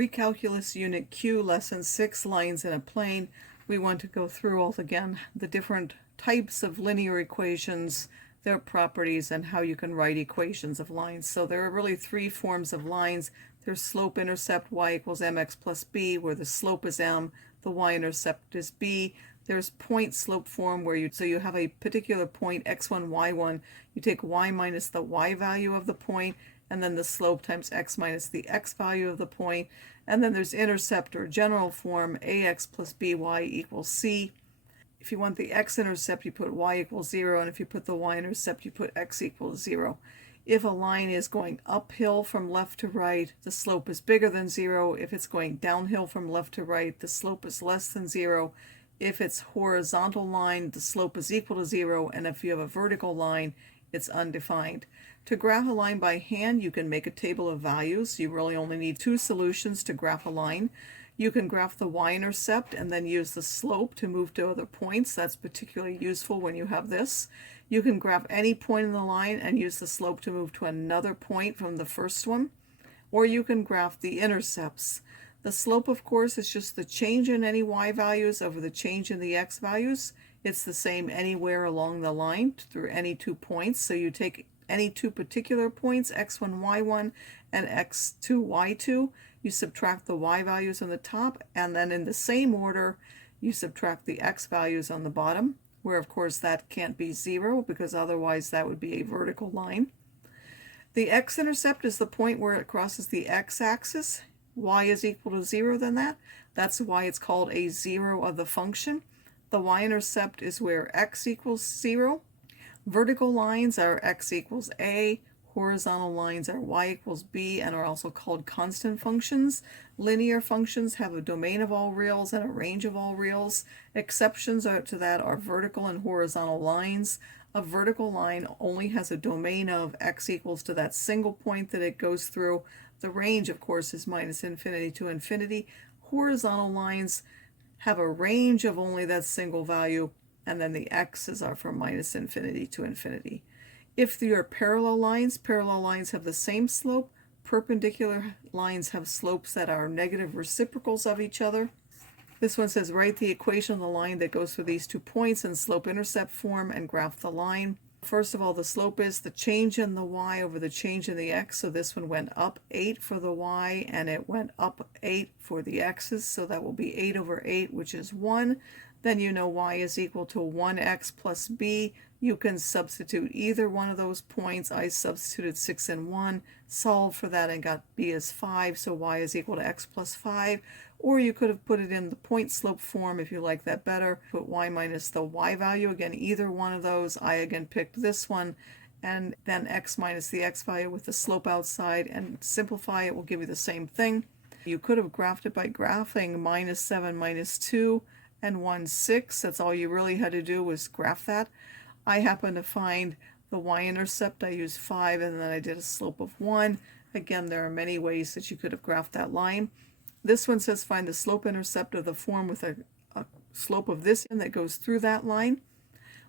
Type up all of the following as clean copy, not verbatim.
Pre-calculus unit Q, lesson 6, lines in a plane. We want to go through all again the different types of linear equations, their properties, and how you can write equations of lines. So there are really three forms of lines. There's slope-intercept y equals mx plus b, where the slope is m, the y-intercept is b. There's point-slope form where you have a particular point x1, y1. You take y minus the y value of the point, and then the slope times x minus the x value of the point. And then there's intercept or general form, ax plus by equals c. If you want the x-intercept, you put y equals 0, and if you put the y-intercept, you put x equals 0. If a line is going uphill from left to right, the slope is bigger than 0. If it's going downhill from left to right, the slope is less than 0. If it's horizontal line, the slope is equal to 0, and if you have a vertical line, it's undefined. To graph a line by hand, you can make a table of values. You really only need two solutions to graph a line. You can graph the y-intercept and then use the slope to move to other points. That's particularly useful when you have this. You can graph any point in the line and use the slope to move to another point from the first one. Or you can graph the intercepts. The slope, of course, is just the change in any y values over the change in the x values. It's the same anywhere along the line through any 2 points. So you take any two particular points, x1, y1, and x2, y2. You subtract the y values on the top, and then in the same order, you subtract the x values on the bottom, where of course that can't be 0 because otherwise that would be a vertical line. The x-intercept is the point where it crosses the x-axis. Y is equal to 0 then that. That's why it's called a 0 of the function. The y-intercept is where x equals 0. Vertical lines are x equals a, horizontal lines are y equals b, and are also called constant functions. Linear functions have a domain of all reals and a range of all reals. Exceptions to that are vertical and horizontal lines. A vertical line only has a domain of x equals to that single point that it goes through. The range, of course, is minus infinity to infinity. Horizontal lines have a range of only that single value, and then the x's are from minus infinity to infinity. If they are parallel lines have the same slope. Perpendicular lines have slopes that are negative reciprocals of each other. This one says write the equation of the line that goes through these 2 points in slope-intercept form and graph the line. First of all, the slope is the change in the y over the change in the x. So this one went up 8 for the y, and it went up 8 for the x's. So that will be 8 over 8, which is 1. Then you know y is equal to 1x plus b. You can substitute either one of those points. I substituted 6 and 1, solved for that, and got b as 5, so y is equal to x plus 5. Or you could have put it in the point slope form if you like that better. Put y minus the y value. Again, either one of those. I again picked this one. And then x minus the x value with the slope outside, and simplify it will give you the same thing. You could have graphed it by graphing minus 7 minus 2 and 1, 6. That's all you really had to do was graph that. I happen to find the y-intercept. I used 5, and then I did a slope of 1. Again, there are many ways that you could have graphed that line. This one says find the slope-intercept of the form with a slope of this that goes through that line.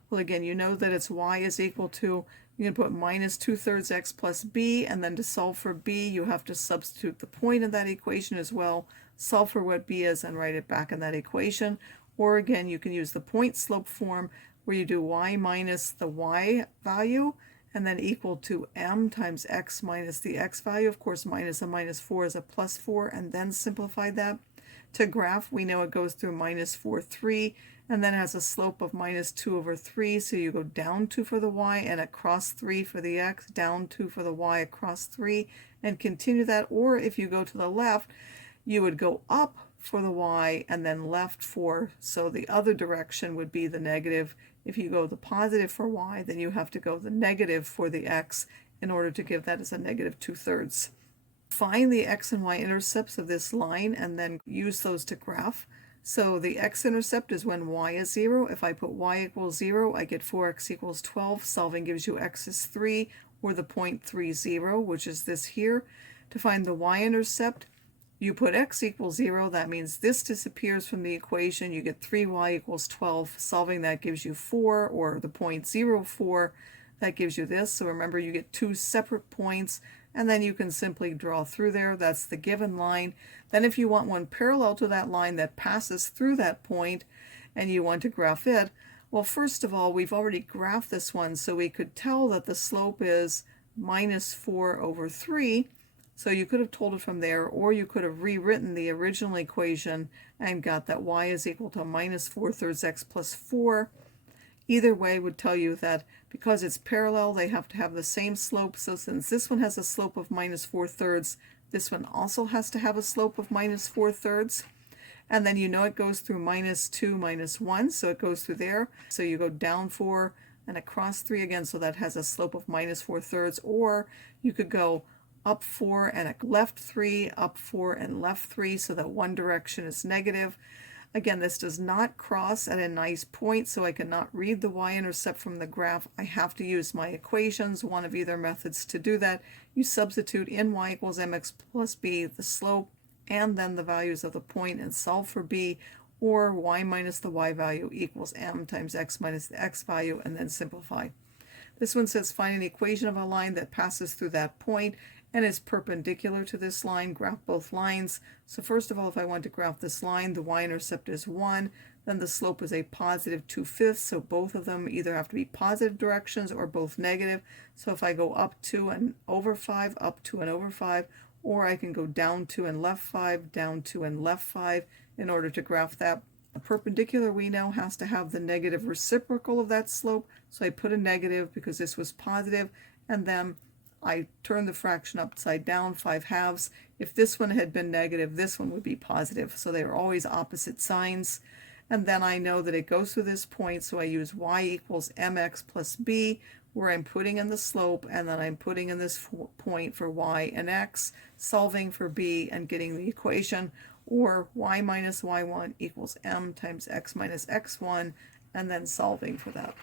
Well, again, you know that it's y is equal to, you can put minus 2/3 x plus b, and then to solve for b, you have to substitute the point in that equation as well, solve for what b is, and write it back in that equation. Or again, you can use the point slope form where you do y minus the y value and then equal to m times x minus the x value. Of course, minus a minus 4 is a plus 4, and then simplify that. To graph, we know it goes through minus 4, 3, and then has a slope of minus 2 over 3, so you go down 2 for the y and across 3 for the x, down 2 for the y, across 3, and continue that. Or if you go to the left, you would go up for the y and then left for, so the other direction would be the negative. If you go the positive for y, then you have to go the negative for the x in order to give that as a negative 2/3. Find the x and y intercepts of this line and then use those to graph. So the x-intercept is when y is 0. If I put y equals 0, I get 4x equals 12. Solving gives you x is 3, or the point 3, 0, which is this here. To find the y-intercept, you put x equals 0, that means this disappears from the equation. You get 3y equals 12. Solving that gives you 4, or the point 0, 4. That gives you this. So remember, you get 2 separate points. and then you can simply draw through there. That's the given line. Then if you want one parallel to that line that passes through that point and you want to graph it, well, first of all, we've already graphed this one, so we could tell that the slope is -4/3. So you could have told it from there, or you could have rewritten the original equation and got that y is equal to -4/3 x plus 4. Either way would tell you that because it's parallel, they have to have the same slope. So since this one has a slope of -4/3, this one also has to have a slope of -4/3. And then you know it goes through -2, -1, so it goes through there. So you go down 4 and across 3 again, so that has a slope of -4/3. Or you could go up 4 and left 3, up 4 and left 3, so that one direction is negative. Again, this does not cross at a nice point, so I cannot read the y-intercept from the graph. I have to use my equations, one of either methods to do that. You substitute in y equals mx plus b the slope and then the values of the point and solve for b, or y minus the y value equals m times x minus the x value, and then simplify. This one says find an equation of a line that passes through that point and is perpendicular to this line. Graph both lines. So first of all, if I want to graph this line, the y-intercept is 1, then the slope is a positive 2/5, so both of them either have to be positive directions or both negative. So if I go up 2 and over 5, up 2 and over 5, or I can go down 2 and left 5, down 2 and left 5 in order to graph that. A perpendicular, we know, has to have the negative reciprocal of that slope, so I put a negative because this was positive, and then I turn the fraction upside down, 5/2. If this one had been negative, this one would be positive, so they are always opposite signs. And then I know that it goes through this point, so I use y equals mx plus b, where I'm putting in the slope, and then I'm putting in this point for y and x, solving for b and getting the equation, or y minus y1 equals m times x minus x1, and then solving for that.